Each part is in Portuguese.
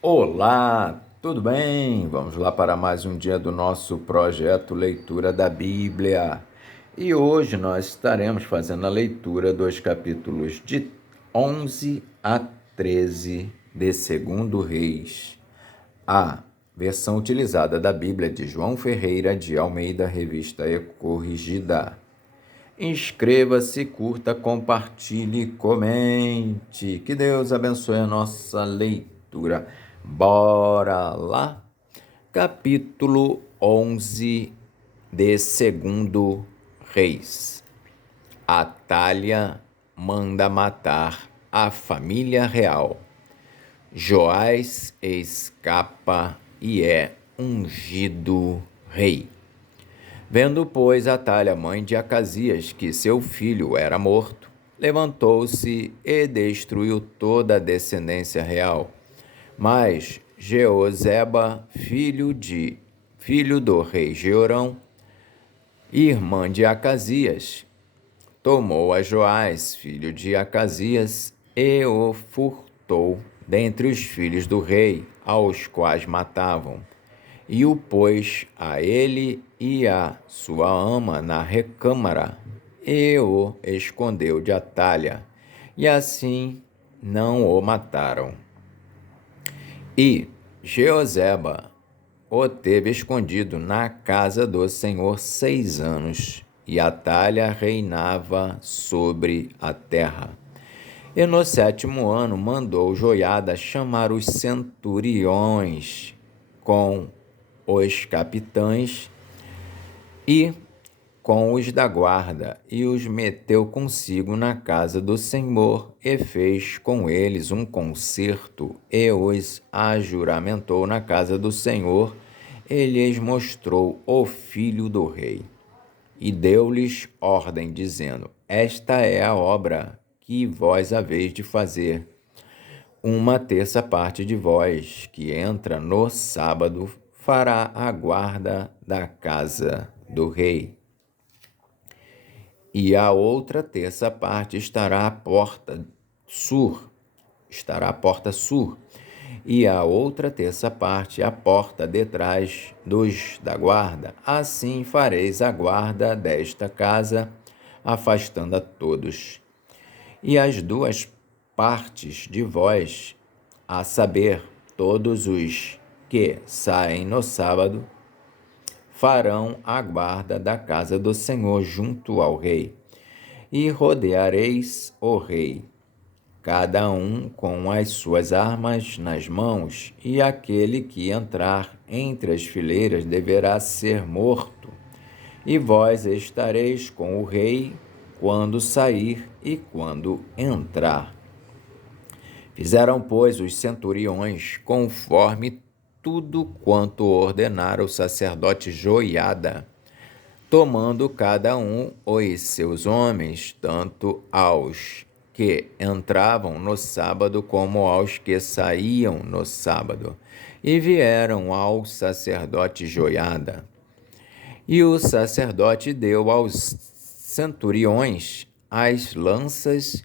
Olá, tudo bem? Vamos lá para mais um dia do nosso projeto Leitura da Bíblia. E hoje nós estaremos fazendo a leitura dos capítulos de 11 a 13 de Segundo Reis. A versão utilizada da Bíblia de João Ferreira de Almeida, revista e corrigida. Inscreva-se, curta, compartilhe, comente. Que Deus abençoe a nossa leitura. Bora lá? Capítulo 11 de Segundo Reis. Atalha manda matar a família real. Joás escapa e é ungido rei. Vendo, pois, Atalha, mãe de Acasias, que seu filho era morto, levantou-se e destruiu toda a descendência real. Mas Jeozeba, filho do rei Jeorão, irmã de Acasias, tomou a Joás, filho de Acasias, e o furtou dentre os filhos do rei, aos quais matavam, e o pôs a ele e a sua ama na recâmara, e o escondeu de Atalha, e assim não o mataram. E Jeozeba o teve escondido na casa do Senhor 6 anos, e Atalha reinava sobre a terra. E no 7º ano mandou Joiada chamar os centuriões com os capitães e com os da guarda, e os meteu consigo na casa do Senhor, e fez com eles um concerto, e os ajuramentou na casa do Senhor, e lhes mostrou o filho do rei. E deu-lhes ordem, dizendo: Esta é a obra que vós haveis de fazer. 1/3 de vós que entra no sábado fará a guarda da casa do rei. E a outra 1/3 estará à porta sul, e a outra 1/3 à porta detrás dos da guarda. Assim fareis a guarda desta casa, afastando a todos. E as 2 partes de vós, a saber, todos os que saem no sábado, farão a guarda da casa do Senhor junto ao rei. E rodeareis o rei, cada um com as suas armas nas mãos, e aquele que entrar entre as fileiras deverá ser morto. E vós estareis com o rei quando sair e quando entrar. Fizeram, pois, os centuriões conforme tudo quanto ordenara o sacerdote Joiada, tomando cada um os seus homens, tanto aos que entravam no sábado como aos que saíam no sábado, e vieram ao sacerdote Joiada. E o sacerdote deu aos centuriões as lanças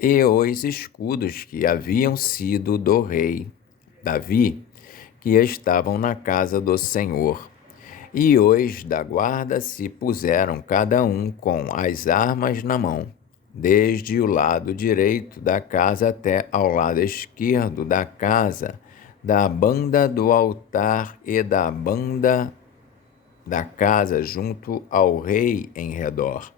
e os escudos que haviam sido do rei Davi, que estavam na casa do Senhor. E os da guarda se puseram cada um com as armas na mão, desde o lado direito da casa até ao lado esquerdo da casa, da banda do altar e da banda da casa junto ao rei em redor.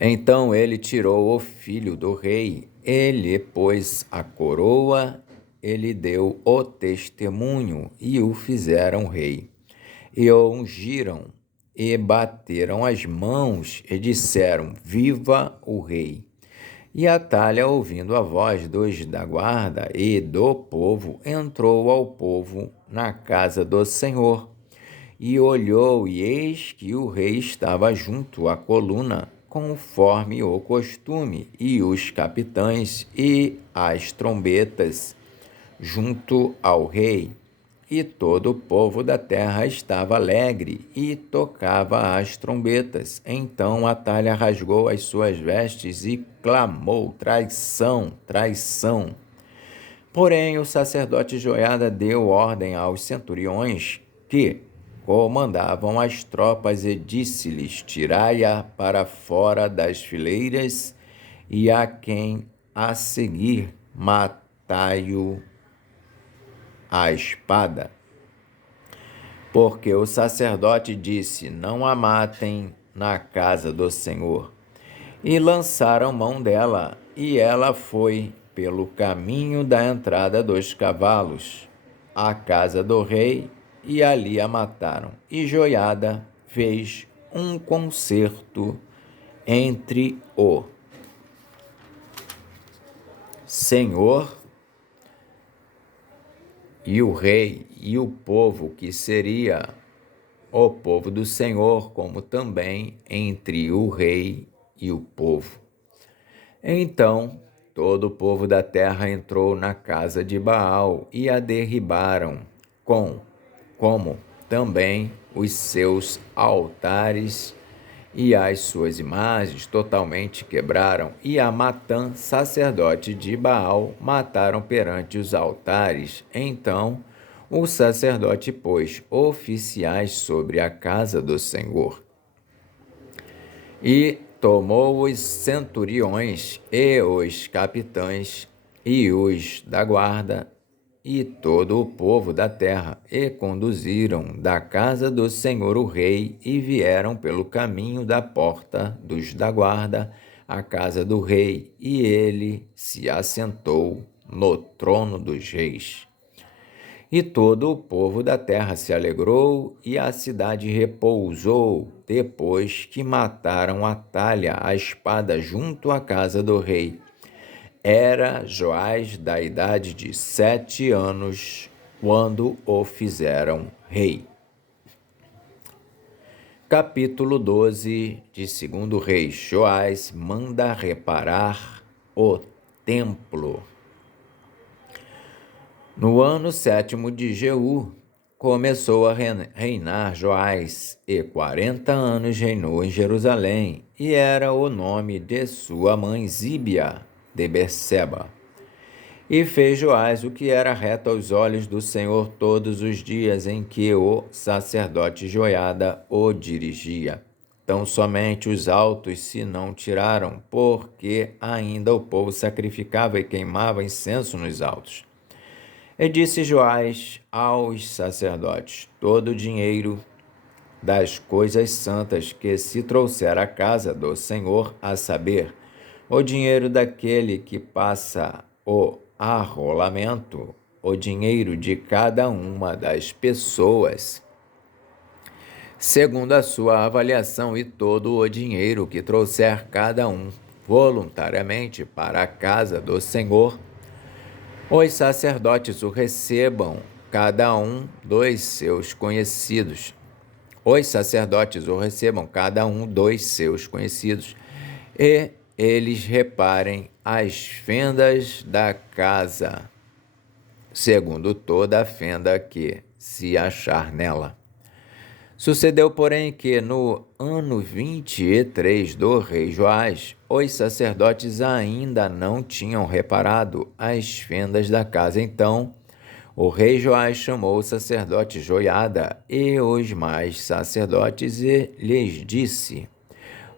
Então ele tirou o filho do rei, ele pôs a coroa, ele deu o testemunho e o fizeram rei. E o ungiram e bateram as mãos e disseram: Viva o rei! E Atalha, ouvindo a voz dos da guarda e do povo, entrou ao povo na casa do Senhor. E olhou, e eis que o rei estava junto à coluna, conforme o costume, e os capitães e as trombetas junto ao rei. E todo o povo da terra estava alegre e tocava as trombetas. Então Atalha rasgou as suas vestes e clamou: Traição, traição! Porém, o sacerdote Joiada deu ordem aos centuriões que comandavam as tropas e disse-lhes: tirai-a para fora das fileiras e a quem a seguir matai-o à espada. Porque o sacerdote disse: não a matem na casa do Senhor. E lançaram mão dela, e ela foi pelo caminho da entrada dos cavalos, à casa do rei, e ali a mataram. E Joiada fez um concerto entre o Senhor e o rei e o povo, que seria o povo do Senhor, como também entre o rei e o povo. Então todo o povo da terra entrou na casa de Baal e a derribaram, como também os seus altares e as suas imagens totalmente quebraram, e a Matã, sacerdote de Baal, mataram perante os altares. Então o sacerdote pôs oficiais sobre a casa do Senhor e tomou os centuriões e os capitães e os da guarda e todo o povo da terra, e conduziram da casa do Senhor o rei, e vieram pelo caminho da porta dos da guarda à casa do rei, e ele se assentou no trono dos reis. E todo o povo da terra se alegrou, e a cidade repousou, depois que mataram Atalha à espada junto à casa do rei. Era Joás da idade de 7 anos, quando o fizeram rei. Capítulo 12 de 2 Reis. Joás manda reparar o templo. No ano 7º de Jeú, começou a reinar Joás, e 40 anos reinou em Jerusalém, e era o nome de sua mãe Zíbia de Berseba. E fez Joás o que era reto aos olhos do Senhor todos os dias em que o sacerdote Joiada o dirigia. Tão somente os altos se não tiraram, porque ainda o povo sacrificava e queimava incenso nos altos. E disse Joás aos sacerdotes: todo o dinheiro das coisas santas que se trouxer à casa do Senhor, a saber, o dinheiro daquele que passa o arrolamento, o dinheiro de cada uma das pessoas, segundo a sua avaliação, e todo o dinheiro que trouxer cada um voluntariamente para a casa do Senhor, os sacerdotes o recebam, cada um dos seus conhecidos. Os sacerdotes o recebam, cada um dos seus conhecidos, e eles reparem as fendas da casa, segundo toda a fenda que se achar nela. Sucedeu, porém, que no ano 23 do rei Joás, os sacerdotes ainda não tinham reparado as fendas da casa. Então o rei Joás chamou o sacerdote Joiada e os mais sacerdotes e lhes disse: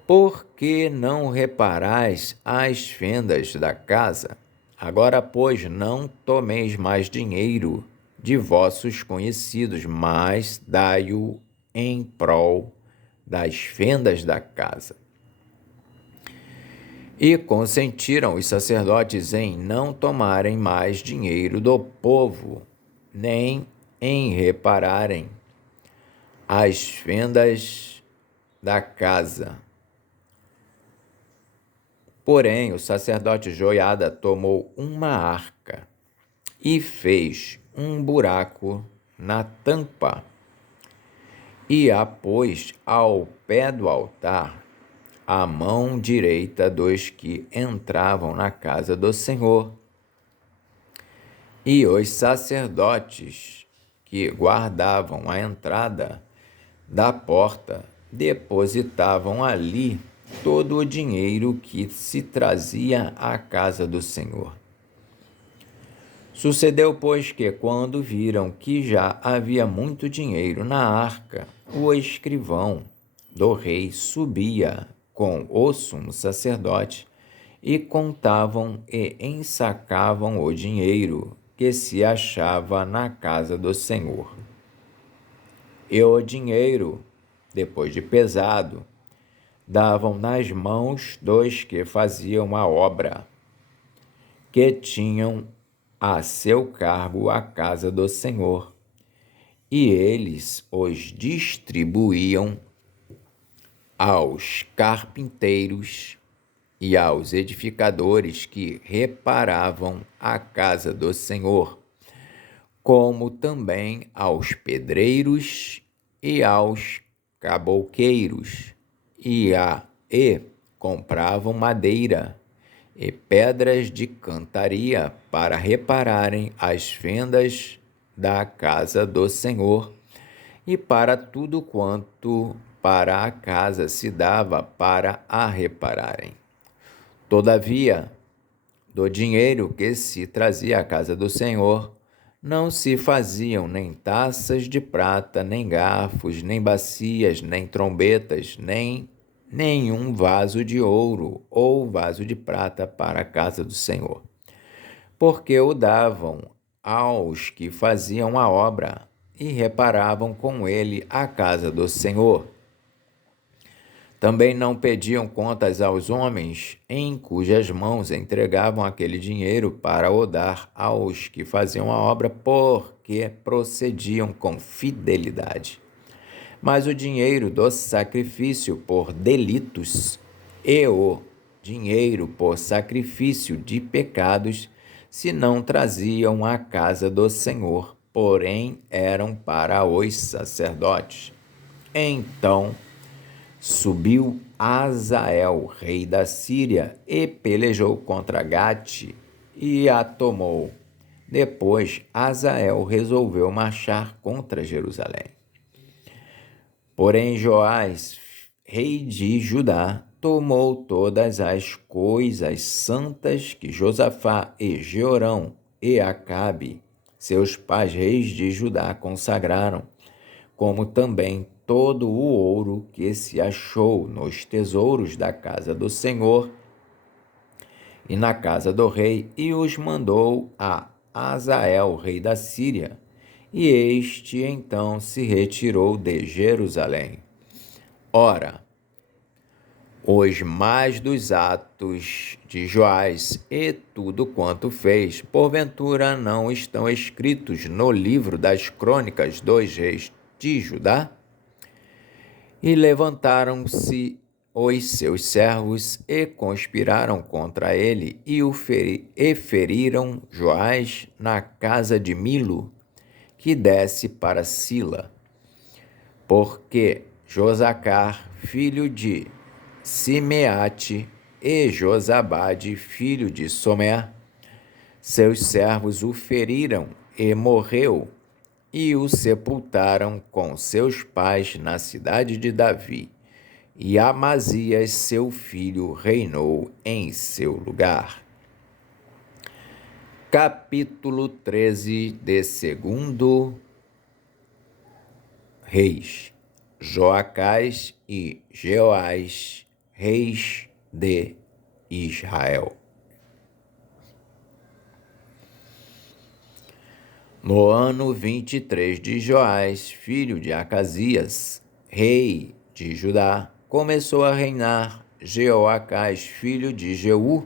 por que não reparais as fendas da casa? Agora, pois, não tomeis mais dinheiro de vossos conhecidos, mas dai-o em prol das fendas da casa. E consentiram os sacerdotes em não tomarem mais dinheiro do povo, nem em repararem as fendas da casa. Porém, o sacerdote Joiada tomou uma arca e fez um buraco na tampa e a pôs ao pé do altar, à mão direita dos que entravam na casa do Senhor. E os sacerdotes que guardavam a entrada da porta depositavam ali todo o dinheiro que se trazia à casa do Senhor. Sucedeu, pois, que, quando viram que já havia muito dinheiro na arca, o escrivão do rei subia com o sumo sacerdote e contavam e ensacavam o dinheiro que se achava na casa do Senhor. E o dinheiro, depois de pesado, davam nas mãos dos que faziam a obra, que tinham a seu cargo a casa do Senhor, e eles os distribuíam aos carpinteiros e aos edificadores que reparavam a casa do Senhor, como também aos pedreiros e aos cabouqueiros, e compravam madeira e pedras de cantaria para repararem as fendas da casa do Senhor e para tudo quanto para a casa se dava para a repararem. Todavia, do dinheiro que se trazia à casa do Senhor, não se faziam nem taças de prata, nem garfos, nem bacias, nem trombetas, nem nenhum vaso de ouro ou vaso de prata para a casa do Senhor, porque o davam aos que faziam a obra e reparavam com ele a casa do Senhor. Também não pediam contas aos homens em cujas mãos entregavam aquele dinheiro para o dar aos que faziam a obra, porque procediam com fidelidade. Mas o dinheiro do sacrifício por delitos e o dinheiro por sacrifício de pecados se não traziam à casa do Senhor, porém eram para os sacerdotes. Então subiu Azael, rei da Síria, e pelejou contra Gate e a tomou. Depois, Azael resolveu marchar contra Jerusalém. Porém, Joás, rei de Judá, tomou todas as coisas santas que Josafá e Jeorão e Acabe, seus pais reis de Judá, consagraram, como também todo o ouro que se achou nos tesouros da casa do Senhor e na casa do rei, e os mandou a Azael, rei da Síria, e este então se retirou de Jerusalém. Ora, os mais dos atos de Joás e tudo quanto fez, porventura não estão escritos no livro das crônicas dos reis de Judá? E levantaram-se os seus servos e conspiraram contra ele e feriram Joás na casa de Milo, que desce para Sila, porque Josacar, filho de Simeate, e Josabade, filho de Somer, seus servos o feriram e morreu, e o sepultaram com seus pais na cidade de Davi, e Amazias, seu filho, reinou em seu lugar. Capítulo 13 de 2 Reis. Joacás e Jeoás, reis de Israel. No ano 23 de Joás, filho de Acasias, rei de Judá, começou a reinar Jeoacás, filho de Jeú,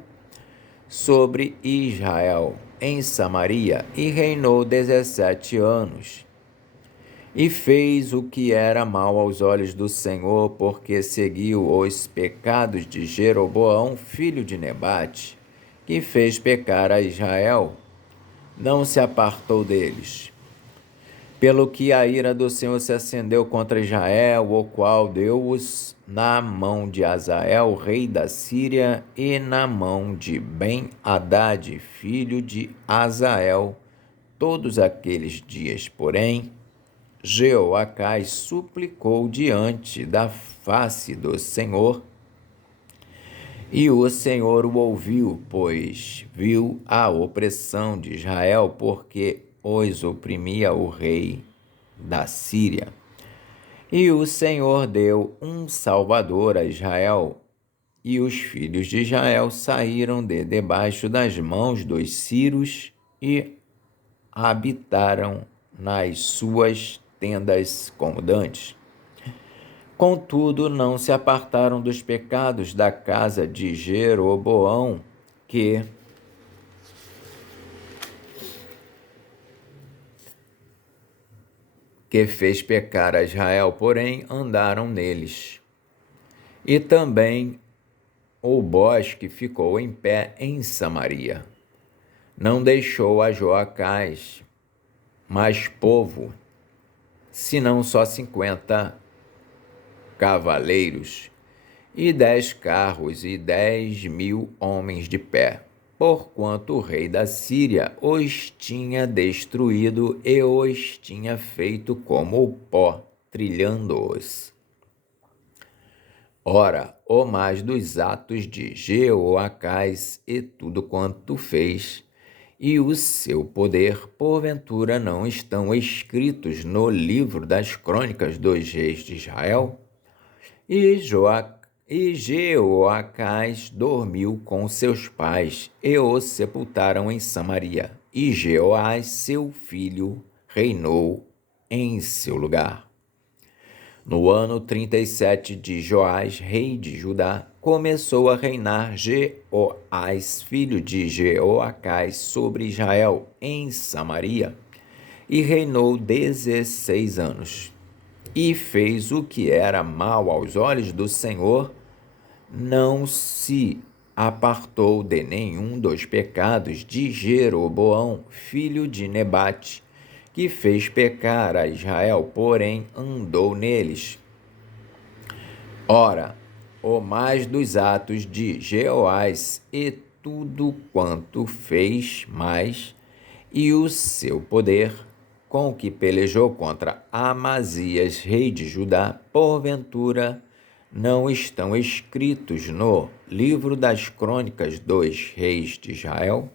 sobre Israel, em Samaria, e reinou 17 anos. E fez o que era mal aos olhos do Senhor, porque seguiu os pecados de Jeroboão, filho de Nebate, que fez pecar a Israel. Não se apartou deles. Pelo que a ira do Senhor se acendeu contra Israel, o qual deu-os na mão de Azael, rei da Síria, e na mão de Ben-Hadad, filho de Azael, todos aqueles dias. Porém, Jeoacás suplicou diante da face do Senhor, E o Senhor o ouviu, pois viu a opressão de Israel, porque os oprimia o rei da Síria. E o Senhor deu um salvador a Israel, e os filhos de Israel saíram de debaixo das mãos dos sírios e habitaram nas suas tendas como dantes. Contudo, não se apartaram dos pecados da casa de Jeroboão, que fez pecar a Israel, porém andaram neles. E também o bosque ficou em pé em Samaria. Não deixou a Joacás mais povo, senão só 50 cavaleiros, e 10 carros, e 10.000 homens de pé, porquanto o rei da Síria os tinha destruído e os tinha feito como o pó, trilhando-os. Ora, o mais dos atos de Jeoacás e tudo quanto fez, e o seu poder, porventura não estão escritos no livro das crônicas dos reis de Israel? E Jeoacás dormiu com seus pais, e o sepultaram em Samaria. E Jeoás, seu filho, reinou em seu lugar. No ano 37 de Joás, rei de Judá, começou a reinar Jeoás, filho de Jeoacás, sobre Israel, em Samaria, e reinou 16 anos. E fez o que era mal aos olhos do Senhor, não se apartou de nenhum dos pecados de Jeroboão, filho de Nebate, que fez pecar a Israel, porém andou neles. Ora, o mais dos atos de Jeoás e tudo quanto fez mais, e o seu poder, com que pelejou contra Amazias, rei de Judá, porventura não estão escritos no livro das crônicas dos reis de Israel?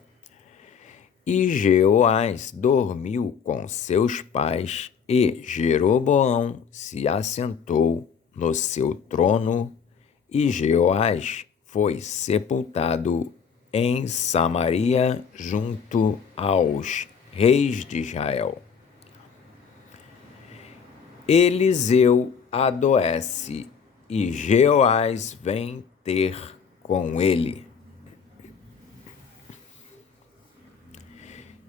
E Jeoás dormiu com seus pais, e Jeroboão se assentou no seu trono, e Jeoás foi sepultado em Samaria junto aos reis de Israel. Eliseu adoece, e Jeoás vem ter com ele.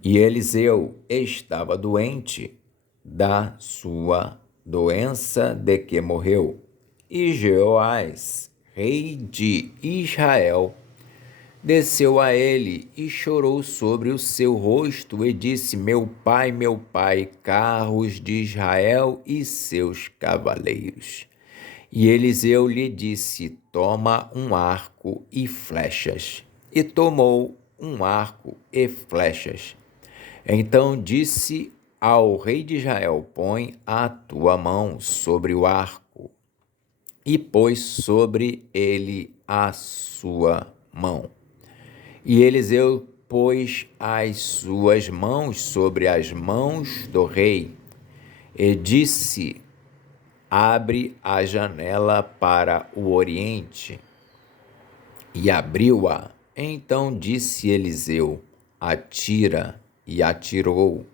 E Eliseu estava doente da sua doença de que morreu. E Jeoás, rei de Israel, desceu a ele e chorou sobre o seu rosto e disse: meu pai, carros de Israel e seus cavaleiros. E Eliseu lhe disse: toma um arco e flechas. E tomou um arco e flechas. Então disse ao rei de Israel: põe a tua mão sobre o arco. E pôs sobre ele a sua mão. E Eliseu pôs as suas mãos sobre as mãos do rei, e disse: abre a janela para o oriente. E abriu-a. Então disse Eliseu: atira. E atirou.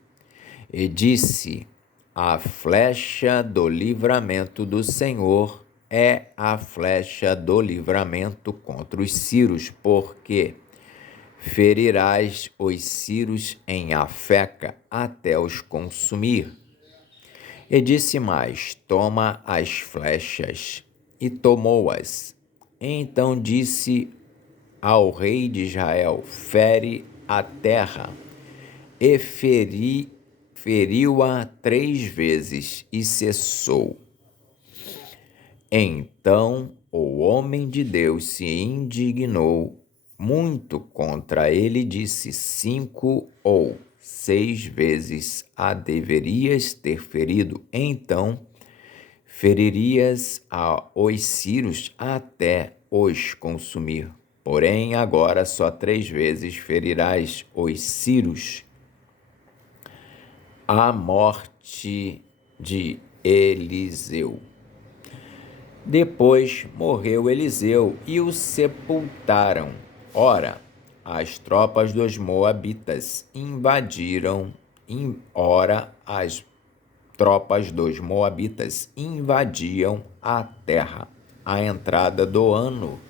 E disse: a flecha do livramento do Senhor é a flecha do livramento contra os sírios, porque ferirás os sírios em Afeca até os consumir. E disse mais: toma as flechas. E tomou-as. Então disse ao rei de Israel: fere a terra. E feriu-a 3 vezes e cessou. Então o homem de Deus se indignou muito contra ele e disse: 5 ou 6 vezes a deverias ter ferido, então feririas os sírios até os consumir. Porém, agora só 3 vezes ferirás os ciros. A morte de Eliseu. Depois morreu Eliseu e o sepultaram. Ora, as tropas dos moabitas invadiam a terra, à entrada do ano.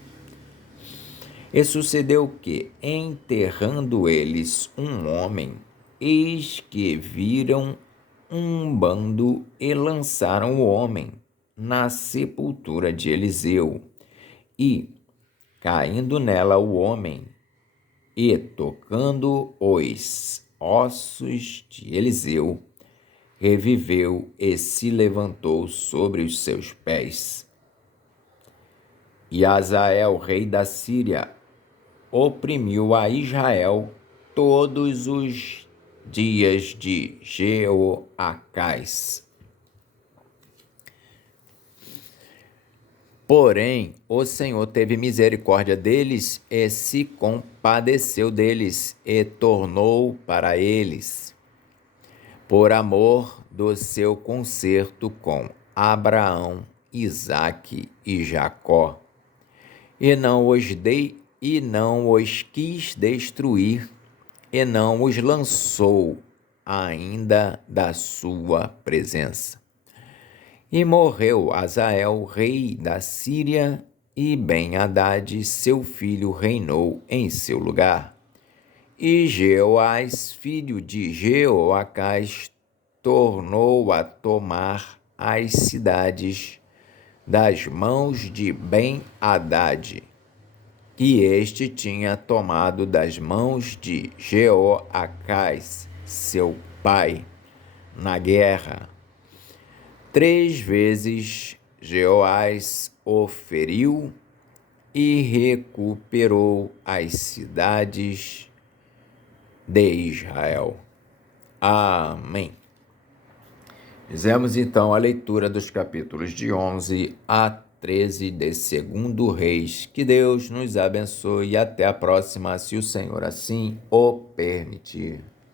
E sucedeu que, enterrando eles um homem, eis que viram um bando e lançaram o homem na sepultura de Eliseu. E, caindo nela o homem, e tocando os ossos de Eliseu, reviveu e se levantou sobre os seus pés. E Hazael, rei da Síria, oprimiu a Israel todos os dias de Jeoacás. Porém, o Senhor teve misericórdia deles e se compadeceu deles e tornou para eles, por amor do seu concerto com Abraão, Isaque e Jacó, e não os quis destruir, e não os lançou ainda da sua presença. E morreu Hazael, rei da Síria, e Ben-Hadad, seu filho, reinou em seu lugar. E Jeoás, filho de Jeoacás, tornou a tomar as cidades das mãos de Ben-Hadad, que este tinha tomado das mãos de Jeoacás, seu pai, na guerra. 3 vezes Jeoás o feriu e recuperou as cidades de Israel. Amém. Fizemos então a leitura dos capítulos de 11 a 13 de 2 Reis. Que Deus nos abençoe e até a próxima, se o Senhor assim o permitir.